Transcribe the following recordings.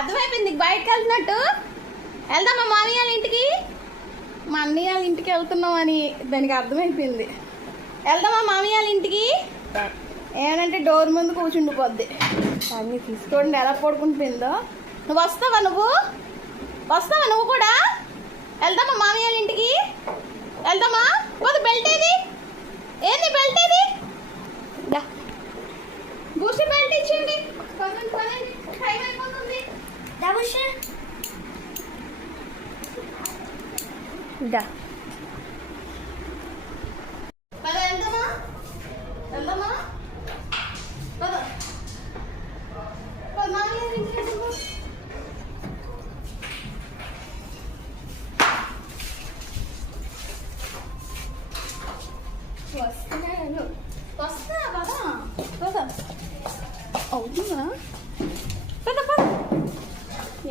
అర్థమైపోయింది బయటకు వెళ్తున్నట్టు. వెళ్దామా మామయ్య వాళ్ళ ఇంటికి? మా అన్నయ్య వాళ్ళ ఇంటికి వెళ్తున్నామని దానికి అర్థమైపోయింది. వెళ్దామా మామయ్య వాళ్ళ ఇంటికి? ఏమంటే డోర్ ముందు కూర్చుండిపోద్ది. అన్నీ తీసుకోండి ఎలా పడుకుంటుందో. నువ్వు వస్తావా? నువ్వు కూడా వెళ్దామా మామయ్య వాళ్ళ ఇంటికి? వెళ్దామా? పోదు బెల్ట్ ఏది? ఏంది బెల్ట్ ఏది? బూసి బెల్ట్ ఇచ్చింది. టైం అయిపోతుంది. వెళ్దామా? వస్తా పదా అవుతుందా?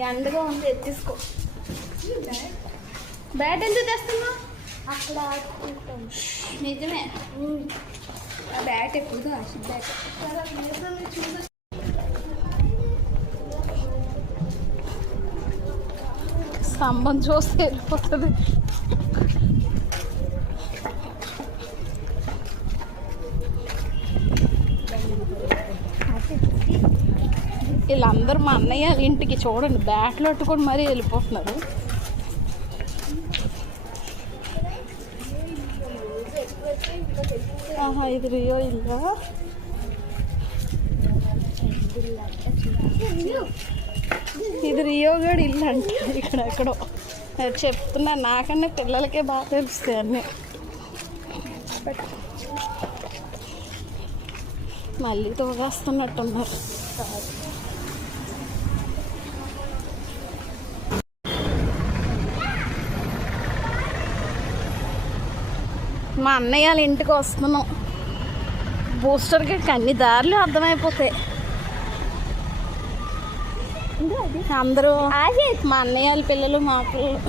ఎండగా ఉంది ఎత్తేసుకో. బ్యాట్ ఎందుకు తెస్తున్నా? అక్కడ ఆడుకుంటాం. నిజమే బ్యాట్ ఎప్పుడు బ్యాట్ స్తంభం చూస్తే వెళ్ళిపోతుంది. వీళ్ళందరూ మా అన్నయ్య ఇంటికి చూడండి బ్యాట్లు పట్టుకొని మరీ వెళ్ళిపోతున్నారు. ఇది రియో ఇల్లా? ఇది రియో గడు ఇల్లు అంటే ఇక్కడెక్కడో చెప్తున్నా. నాకన్నా పిల్లలకే బాగా తెలుస్తాయి అన్నీ. మళ్ళీ తోగేస్తున్నట్టున్నారు. మా అన్నయ్య వాళ్ళ ఇంటికి వస్తున్నాం. బూస్టర్కి అన్ని దారులు అర్థమైపోతాయి. అందరూ మా అన్నయ్య వాళ్ళ పిల్లలు మా పిల్లలు.